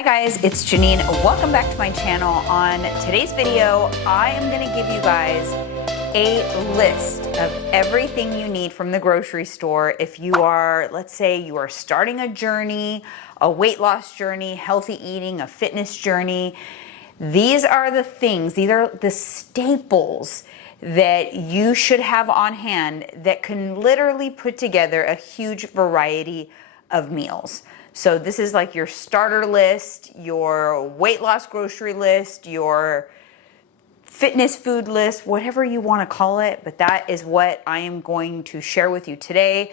Hi guys, it's Jeanine. Welcome back to my channel. On today's video, I am going to give you guys a list of everything you need from the grocery store if you are, let's say you are starting a journey, a weight loss journey, healthy eating, a fitness journey. These are the things, these are the staples that you should have on hand that can literally put together a huge variety of meals. So this is like your starter list, your weight loss grocery list, your fitness food list, whatever you want to call it, but that is what I am going to share with you today.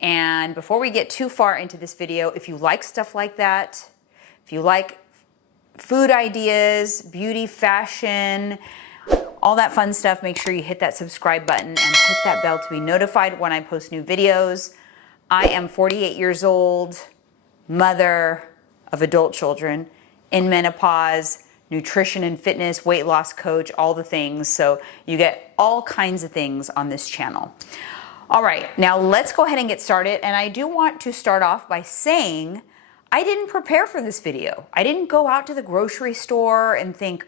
And before we get too far into this video, if you like stuff like that, if you like food ideas, beauty, fashion, all that fun stuff, make sure you hit that subscribe button and hit that bell to be notified when I post new videos. I am 48 years old, mother of adult children, in menopause, nutrition and fitness, weight loss coach, all the things. So you get all kinds of things on this channel. All right, now let's go ahead and get started. And I do want to start off by saying I didn't prepare for this video. I didn't go out to the grocery store and think,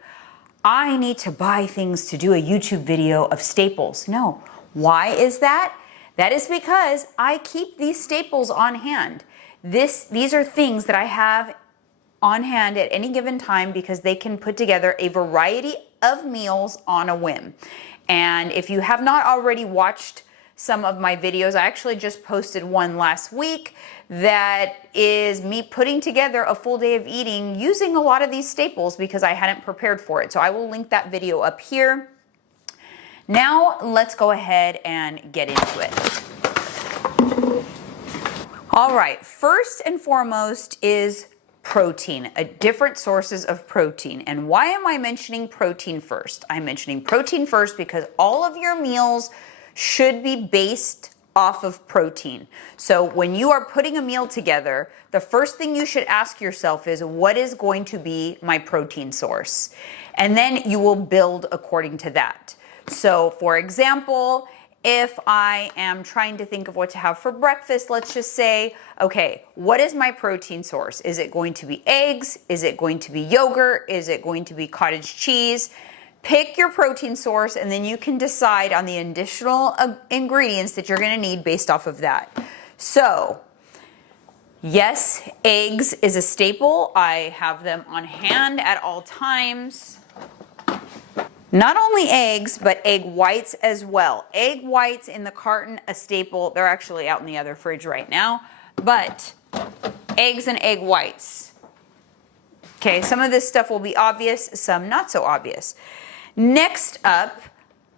I need to buy things to do a YouTube video of staples. No. Why is that? That is because I keep these staples on hand. These are things that I have on hand at any given time because they can put together a variety of meals on a whim. And if you have not already watched some of my videos, I actually just posted one last week that is me putting together a full day of eating using a lot of these staples because I hadn't prepared for it. So I will link that video up here. Now let's go ahead and get into it. All right, first and foremost is protein, different sources of protein. And why am I mentioning protein first? I'm mentioning protein first because all of your meals should be based off of protein. So when you are putting a meal together, the first thing you should ask yourself is, what is going to be my protein source? And then you will build according to that. So for example, if I am trying to think of what to have for breakfast, let's just say, okay, what is my protein source? Is it going to be eggs? Is it going to be yogurt? Is it going to be cottage cheese? Pick your protein source and then you can decide on the additional ingredients that you're going to need based off of that. So, yes, eggs is a staple. I have them on hand at all times. Not only eggs, but egg whites as well. Egg whites in the carton, a staple. They're actually out in the other fridge right now. But eggs and egg whites. Okay, some of this stuff will be obvious, some not so obvious. Next up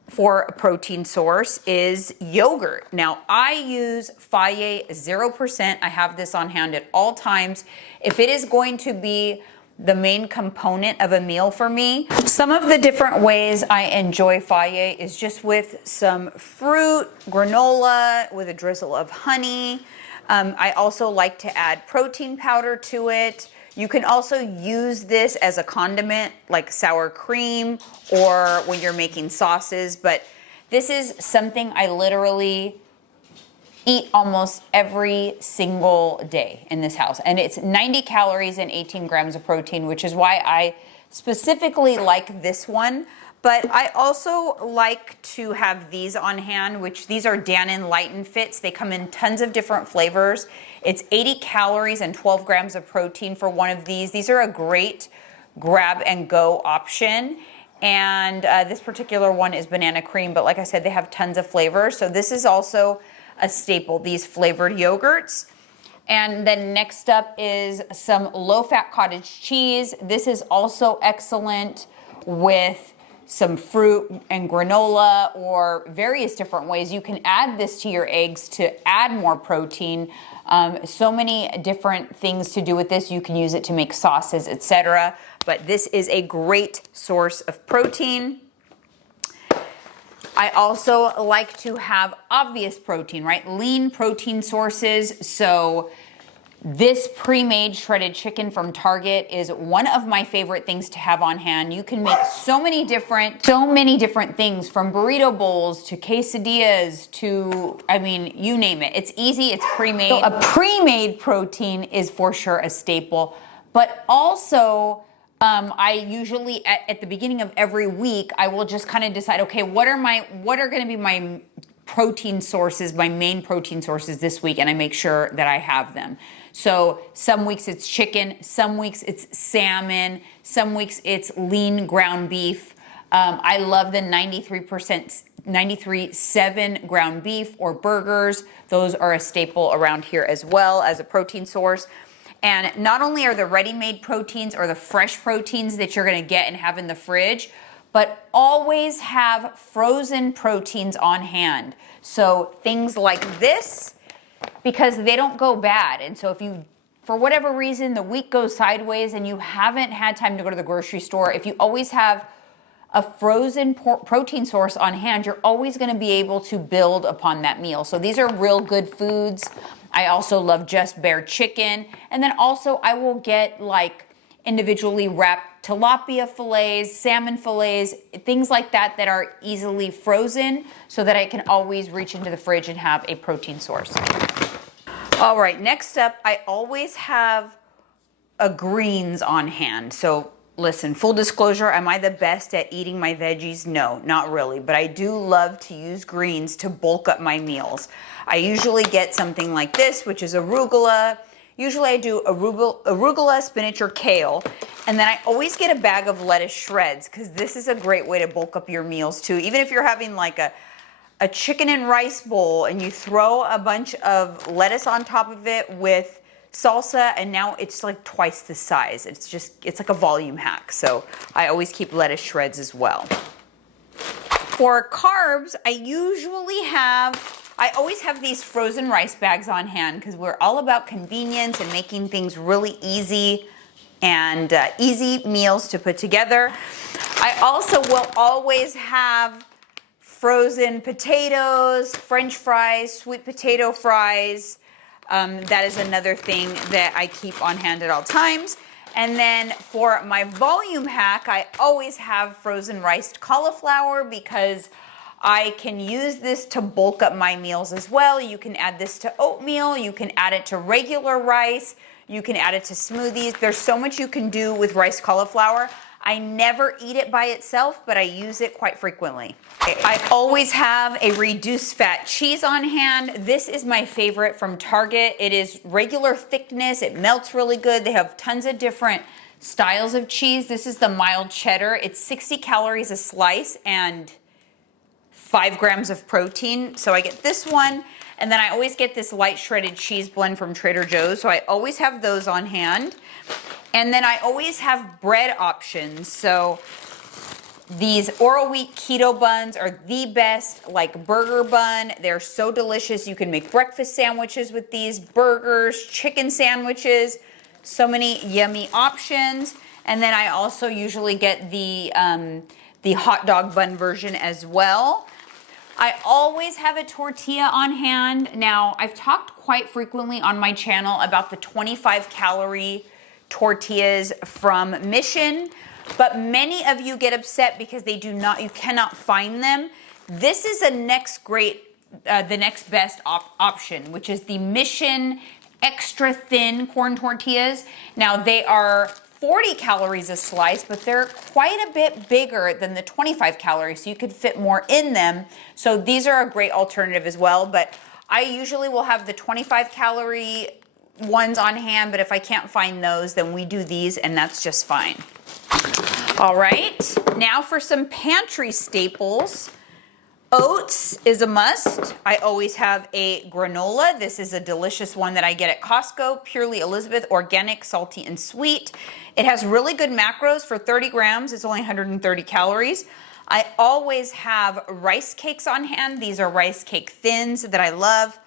for a protein source is yogurt. Now, I use Fage 0%. I have this on hand at all times. If it is going to be the main component of a meal for me. Some of the different ways I enjoy Fage is just with some fruit, granola, with a drizzle of honey. I also like to add protein powder to it. You can also use this as a condiment like sour cream or when you're making sauces, but this is something I literally eat almost every single day in this house. And it's 90 calories and 18 grams of protein, which is why I specifically like this one. But I also like to have these on hand, which these are Dannon Light and Fits. They come in tons of different flavors. It's 80 calories and 12 grams of protein for one of these. These are a great grab and go option. And this particular one is banana cream, but like I said, they have tons of flavors. So this is also a staple, these flavored yogurts. And then next up is some low-fat cottage cheese. This is also excellent with some fruit and granola or various different ways. You can add this to your eggs to add more protein. So many different things to do with this. You can use it to make sauces, etc. But this is a great source of protein. I also like to have obvious protein, right? Lean protein sources. So this pre-made shredded chicken from Target is one of my favorite things to have on hand. You can make so many different things, from burrito bowls to quesadillas to, I mean, you name it. It's easy, it's pre-made. So a pre-made protein is for sure a staple. But also, I usually at the beginning of every week, I will just kind of decide, okay, what are going to be my protein sources, my main protein sources this week, and I make sure that I have them. So some weeks it's chicken, some weeks it's salmon, some weeks it's lean ground beef. I love the 93.7 ground beef or burgers. Those are a staple around here as well as a protein source. And not only are the ready-made proteins or the fresh proteins that you're gonna get and have in the fridge, but always have frozen proteins on hand. So things like this, because they don't go bad. And so if you, for whatever reason, the week goes sideways and you haven't had time to go to the grocery store, if you always have a frozen protein source on hand, you're always gonna be able to build upon that meal. So these are real good foods. I also love just bare chicken. And then also I will get like individually wrapped tilapia fillets, salmon fillets, things like that that are easily frozen so that I can always reach into the fridge and have a protein source. All right, next up, I always have a greens on hand. So listen, full disclosure, am I the best at eating my veggies? No, not really, but I do love to use greens to bulk up my meals. I usually get something like this, which is arugula. Usually I do arugula, spinach, or kale. And then I always get a bag of lettuce shreds because this is a great way to bulk up your meals too. Even if you're having like a chicken and rice bowl and you throw a bunch of lettuce on top of it with salsa, and now it's like twice the size. It's like a volume hack. So I always keep lettuce shreds as well. For carbs, I always have these frozen rice bags on hand because we're all about convenience and making things really easy and easy meals to put together. I also will always have frozen potatoes, French fries, sweet potato fries. That is another thing that I keep on hand at all times. And then for my volume hack, I always have frozen riced cauliflower because I can use this to bulk up my meals as well. You can add this to oatmeal, you can add it to regular rice, you can add it to smoothies. There's so much you can do with riced cauliflower. I never eat it by itself, but I use it quite frequently. I always have a reduced fat cheese on hand. This is my favorite from Target. It is regular thickness, it melts really good. They have tons of different styles of cheese. This is the mild cheddar. It's 60 calories a slice and 5 grams of protein. So I get this one, and then I always get this light shredded cheese blend from Trader Joe's. So I always have those on hand. And then I always have bread options. So these Oro Wheat keto buns are the best, like burger bun. They're so delicious. You can make breakfast sandwiches with these, burgers, chicken sandwiches, so many yummy options. And then I also usually get the hot dog bun version as well. I always have a tortilla on hand. Now, I've talked quite frequently on my channel about the 25 calorie tortillas from Mission, but many of you get upset because you cannot find them. This is the next best option, which is the Mission extra thin corn tortillas. Now they are 40 calories a slice, but they're quite a bit bigger than the 25 calories, so you could fit more in them. So these are a great alternative as well, but I usually will have the 25 calorie ones on hand, but if I can't find those, then we do these, and that's just fine. All right, now for some pantry staples. Oats is a must. I always have a granola. This is a delicious one that I get at Costco, Purely Elizabeth, organic, salty, and sweet. It has really good macros. For 30 grams, it's only 130 calories. I always have rice cakes on hand. These are rice cake thins that I love.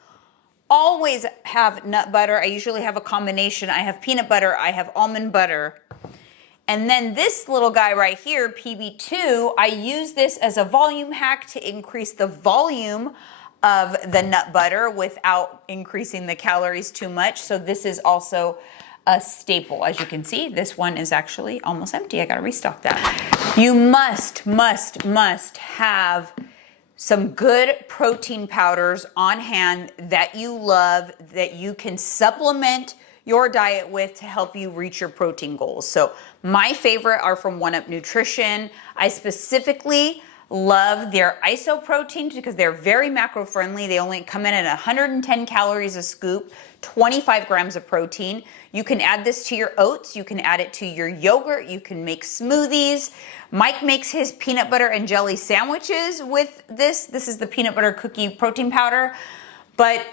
Always have nut butter. I usually have a combination. I have peanut butter, I have almond butter. And then this little guy right here, PB2, I use this as a volume hack to increase the volume of the nut butter without increasing the calories too much. So this is also a staple. As you can see, this one is actually almost empty. I gotta restock that. You must have some good protein powders on hand that you love, that you can supplement your diet with to help you reach your protein goals. So my favorite are from One Up Nutrition. I specifically love their ISO proteins because they're very macro friendly. They only come in at 110 calories a scoop, 25 grams of protein. You can add this to your oats. You can add it to your yogurt. You can make smoothies. Mike makes his peanut butter and jelly sandwiches with this. This is the peanut butter cookie protein powder. But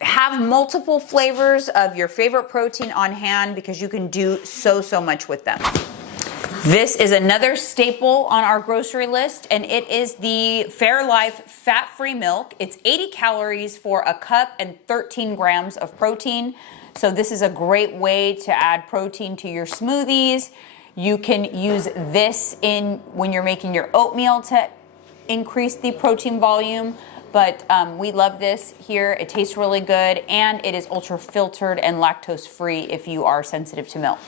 have multiple flavors of your favorite protein on hand because you can do so much with them. This is another staple on our grocery list, and it is the Fairlife fat-free milk. It's 80 calories for a cup and 13 grams of protein. So this is a great way to add protein to your smoothies. You can use this when you're making your oatmeal to increase the protein volume. But we love this here. It tastes really good, and it is ultra filtered and lactose free if you are sensitive to milk.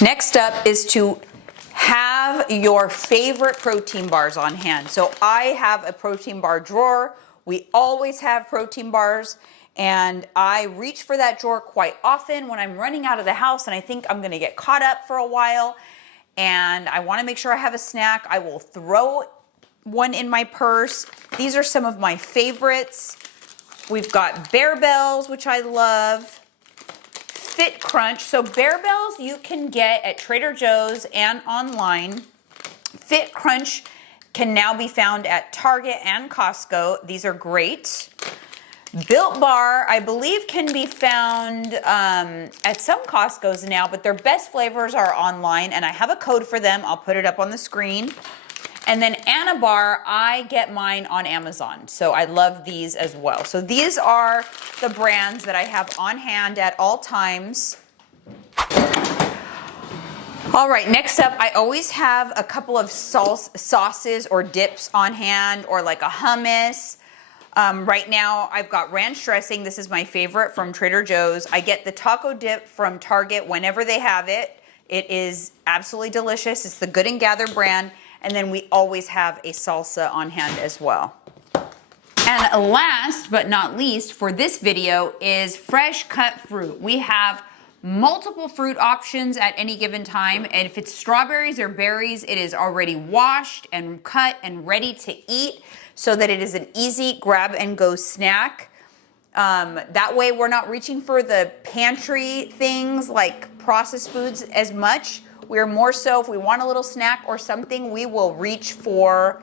Next up is to have your favorite protein bars on hand. So I have a protein bar drawer. We always have protein bars, and I reach for that drawer quite often when I'm running out of the house and I think I'm gonna get caught up for a while and I wanna make sure I have a snack. I will throw one in my purse. These are some of my favorites. We've got Bear Bells, which I love. Fit Crunch. So Bear Bells you can get at Trader Joe's and online. Fit Crunch can now be found at Target and Costco. These are great. Built Bar, I believe, can be found at some Costco's now, but their best flavors are online, and I have a code for them. I'll put it up on the screen. And then Anna Bar, I get mine on Amazon. So I love these as well. So these are the brands that I have on hand at all times. All right, next up, I always have a couple of sauces or dips on hand, or like a hummus. Right now, I've got ranch dressing. This is my favorite from Trader Joe's. I get the taco dip from Target whenever they have it. It is absolutely delicious. It's the Good and Gather brand. And then we always have a salsa on hand as well. And last but not least for this video is fresh cut fruit. We have multiple fruit options at any given time. And if it's strawberries or berries, it is already washed and cut and ready to eat so that it is an easy grab and go snack. That way we're not reaching for the pantry things like processed foods as much. We're more so, if we want a little snack or something, we will reach for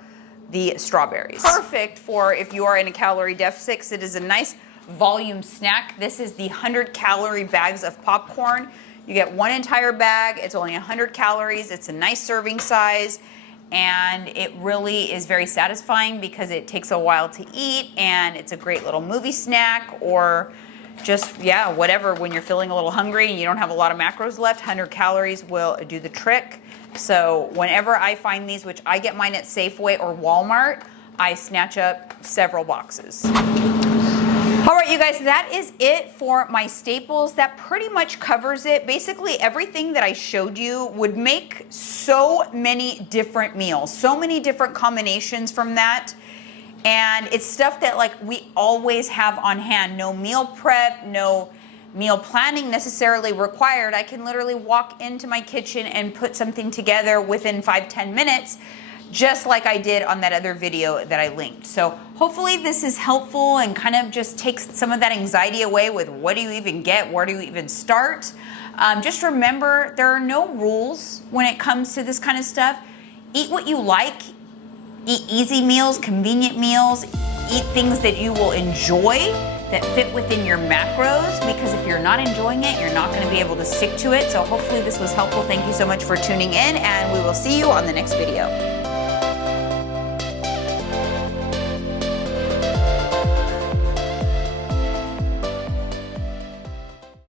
the strawberries. Perfect for if you are in a calorie deficit, 'cause it is a nice volume snack. This is the 100-calorie bags of popcorn. You get one entire bag. It's only 100 calories. It's a nice serving size, and it really is very satisfying because it takes a while to eat, and it's a great little movie snack, or just, yeah, whatever, when you're feeling a little hungry and you don't have a lot of macros left, 100 calories will do the trick. So whenever I find these, which I get mine at Safeway or Walmart, I snatch up several boxes. All right, you guys, that is it for my staples. That pretty much covers it. Basically, everything that I showed you would make so many different meals, so many different combinations from that. And it's stuff that like we always have on hand. No meal prep, no meal planning necessarily required. I can literally walk into my kitchen and put something together within 5-10 minutes, just like I did on that other video that I linked. So hopefully this is helpful and kind of just takes some of that anxiety away with what do you even get, where do you even start? Just remember, there are no rules when it comes to this kind of stuff. Eat what you like. Eat easy meals, convenient meals, eat things that you will enjoy, that fit within your macros, because if you're not enjoying it, you're not gonna be able to stick to it. So hopefully this was helpful. Thank you so much for tuning in, and we will see you on the next video.